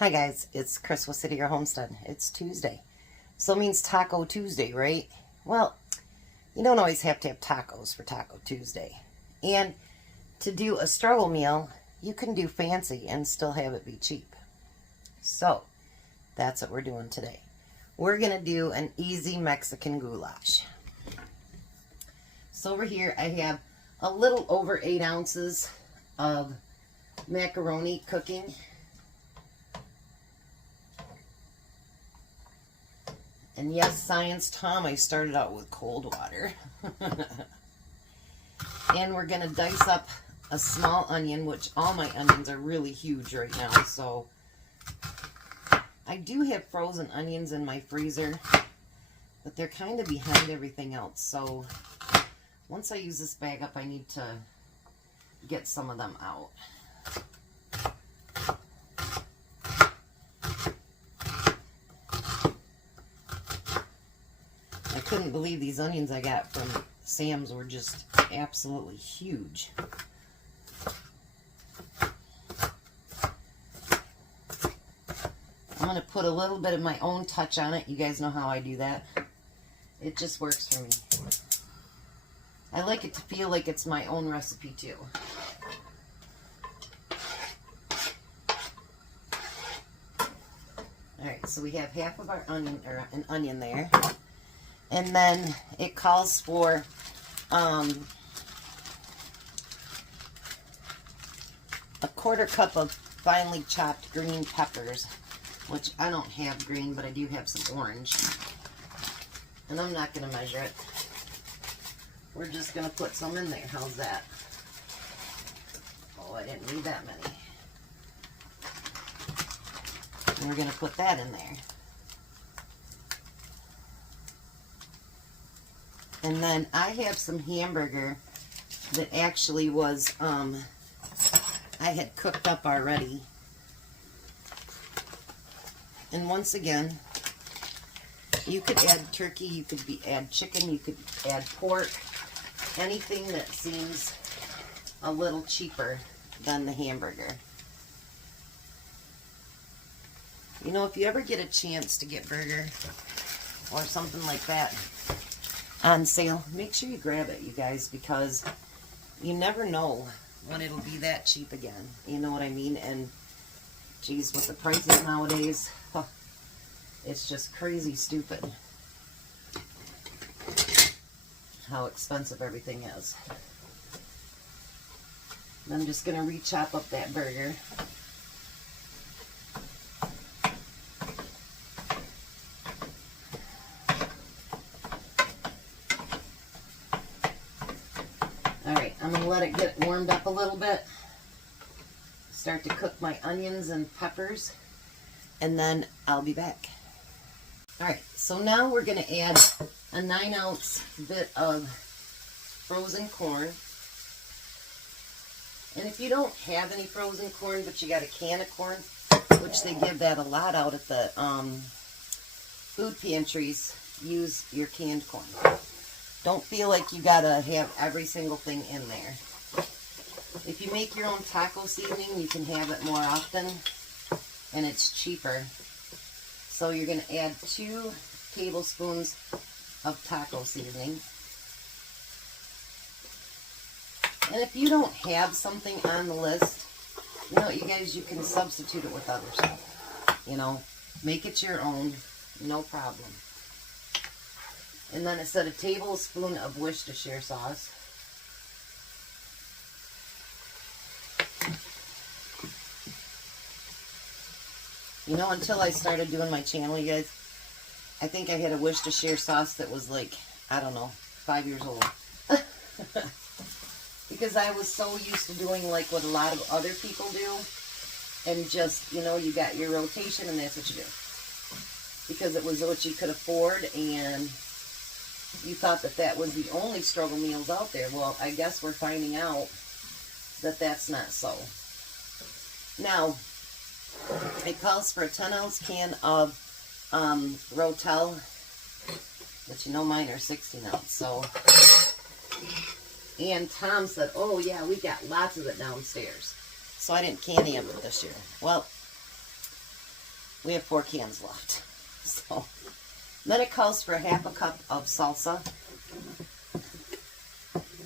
Hi guys, it's Chris with City Your Homestead. It's Tuesday. So it means Taco Tuesday, right? Well, you don't always have to have tacos for Taco Tuesday. And to do a struggle meal, you can do fancy and still have it be cheap. So, that's what we're doing today. We're going to do an easy Mexican goulash. So over here I have a little over 8 ounces of macaroni cooking. And yes, Science Tom, I started out with cold water. And we're going to dice up a small onion, which all my onions are really huge right now. So I do have frozen onions in my freezer, but they're kind of behind everything else. So once I use this bag up, I need to get some of them out. I couldn't believe these onions I got from Sam's were just absolutely huge. I'm going to put a little bit of my own touch on it. You guys know how I do that. It just works for me. I like it to feel like it's my own recipe too. Alright, so we have half of our onion, or an onion there. And then it calls for a 1/4 cup of finely chopped green peppers, which I don't have green, but I do have some orange. And I'm not going to measure it. We're just going to put some in there. How's that? Oh, I didn't need that many. And we're going to put that in there. And then I have some hamburger that actually was, I had cooked up already. And once again, you could add turkey, you could add chicken, you could add pork, anything that seems a little cheaper than the hamburger. You know, if you ever get a chance to get burger or something like that on sale, make sure you grab it, you guys, because you never know when it'll be that cheap again. You know what I mean? And geez, with the prices nowadays, huh, it's just crazy stupid how expensive everything is. And I'm just going to re-chop up that burger. Alright, I'm going to let it get warmed up a little bit. Start to cook my onions and peppers. And then I'll be back. Alright, so now we're going to add a 9-ounce bit of frozen corn. And if you don't have any frozen corn, but you got a can of corn, which they give that a lot out at the food pantries, use your canned corn. Don't feel like you gotta have every single thing in there. If you make your own taco seasoning, you can have it more often, and it's cheaper. So you're going to add 2 tablespoons of taco seasoning. And if you don't have something on the list, you know, you guys, you can substitute it with other stuff. You know, make it your own, no problem. And then instead a tablespoon of Worcestershire sauce. You know, until I started doing my channel, you guys, I think I had a Worcestershire sauce that was like, I don't know, 5 years old. Because I was so used to doing like what a lot of other people do. And just, you know, you got your rotation and that's what you do. Because it was what you could afford, and you thought that that was the only struggle meals out there. Well, I guess we're finding out that that's not so. Now, it calls for a 10-ounce can of Rotel, but you know mine are 16-ounce. So, and Tom said, oh yeah, we got lots of it downstairs. So I didn't can any of it this year. Well, We have 4 cans left. So then it calls for 1/2 cup of salsa.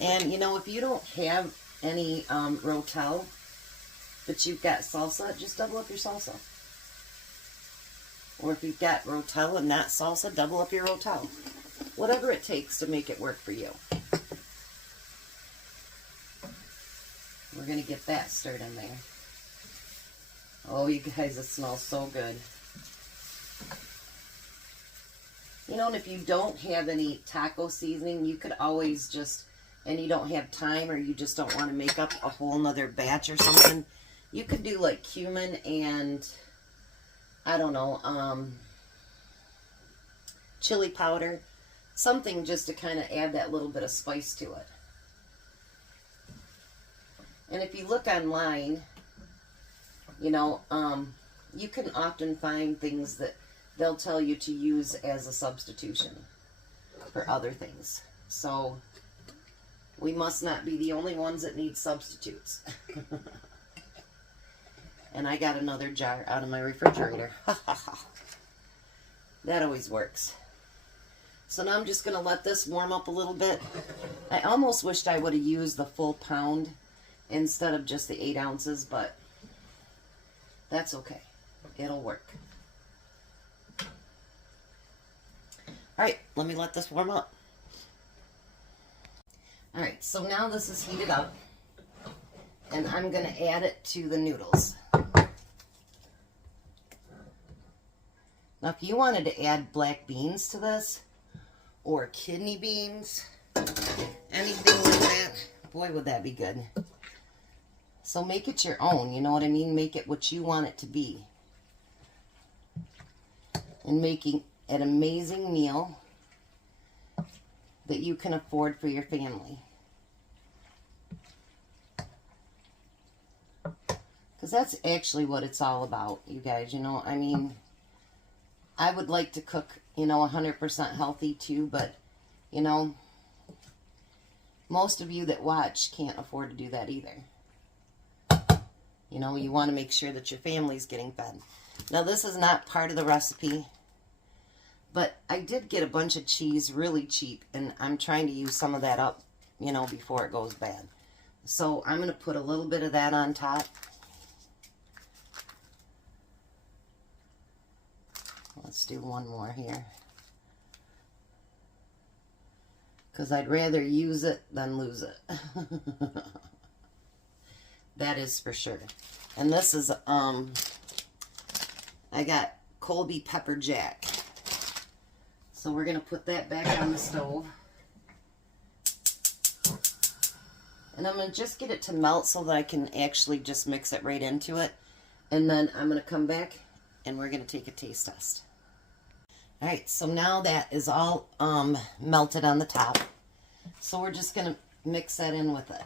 And you know, if you don't have any Rotel, but you've got salsa, just double up your salsa. Or if you've got Rotel and not salsa, double up your Rotel. Whatever it takes to make it work for you. We're going to get that stirred in there. Oh, you guys, it smells so good. You know, and if you don't have any taco seasoning, you could always just, and you don't have time, or you just don't want to make up a whole nother batch or something, you could do like cumin and, I don't know, chili powder. Something just to kind of add that little bit of spice to it. And if you look online, you know, you can often find things that they'll tell you to use as a substitution for other things. So we must not be the only ones that need substitutes. And I got another jar out of my refrigerator. That always works. So now I'm just going to let this warm up a little bit. I almost wished I would have used the full pound instead of just the 8 ounces, but that's okay. It'll work. Alright, let me let this warm up. Alright, so now this is heated up, and I'm going to add it to the noodles. Now, if you wanted to add black beans to this, or kidney beans, anything like that, boy, would that be good. So make it your own, you know what I mean? Make it what you want it to be. And making an amazing meal that you can afford for your family. Because that's actually what it's all about, you guys, you know, I mean, I would like to cook, you know, 100% healthy too, but, you know, most of you that watch can't afford to do that either. You know, you want to make sure that your family's getting fed. Now, this is not part of the recipe, but I did get a bunch of cheese really cheap, and I'm trying to use some of that up, you know, before it goes bad. So I'm going to put a little bit of that on top. Let's do one more here. Because I'd rather use it than lose it. That is for sure. And this is, I got Colby Pepper Jack. So we're going to put that back on the stove. And I'm going to just get it to melt so that I can actually just mix it right into it. And then I'm going to come back and we're going to take a taste test. Alright, so now that is all melted on the top. So we're just going to mix that in with it.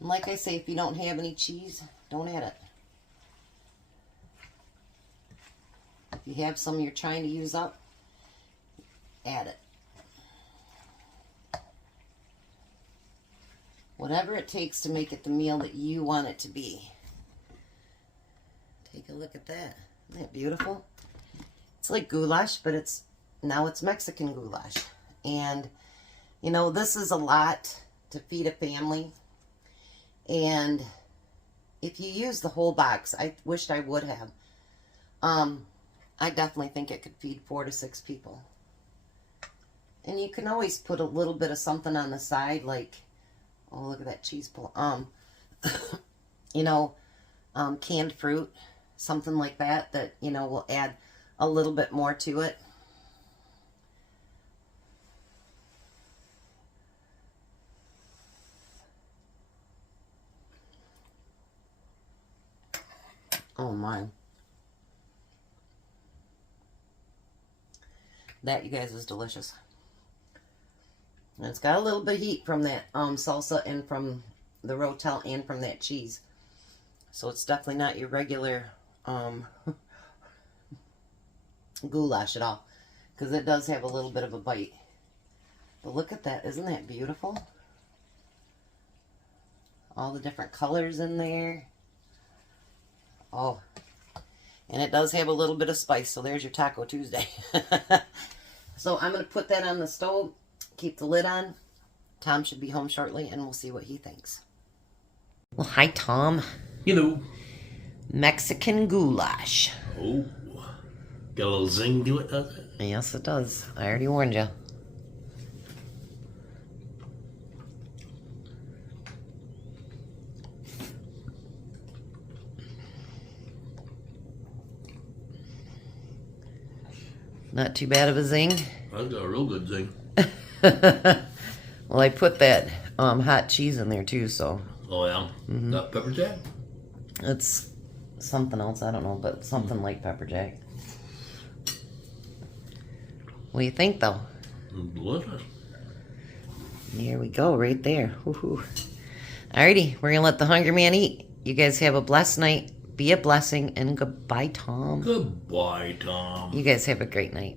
And like I say, if you don't have any cheese, don't add it. If you have some you're trying to use up, add it. Whatever it takes to make it the meal that you want it to be. Take a look at that. Isn't that beautiful? It's like goulash, but now it's Mexican goulash. And, you know, this is a lot to feed a family. And if you use the whole box, I wished I would have. I definitely think it could feed 4 to 6 people. And you can always put a little bit of something on the side, like, oh, look at that cheese pull. You know, canned fruit, something like that, you know, will add a little bit more to it. Oh my. That, you guys, is delicious. And it's got a little bit of heat from that salsa and from the Rotel and from that cheese. So it's definitely not your regular goulash at all. Because it does have a little bit of a bite. But look at that. Isn't that beautiful? All the different colors in there. Oh, and it does have a little bit of spice, so there's your Taco Tuesday. So I'm going to put that on the stove, keep the lid on. Tom should be home shortly, and we'll see what he thinks. Well, hi, Tom. Hello. Mexican goulash. Oh, got a little zing to it, does it? Yes, it does. I already warned you. Not too bad of a zing. I've got a real good zing. Well, I put that hot cheese in there too, so. Oh, yeah? Mm-hmm. That pepper jack? It's something else, I don't know, but something like pepper jack. What do you think, though? Delicious. Here we go, right there. Woohoo. Alrighty, we're going to let the hungry man eat. You guys have a blessed night. Be a blessing, and goodbye, Tom. Goodbye, Tom. You guys have a great night.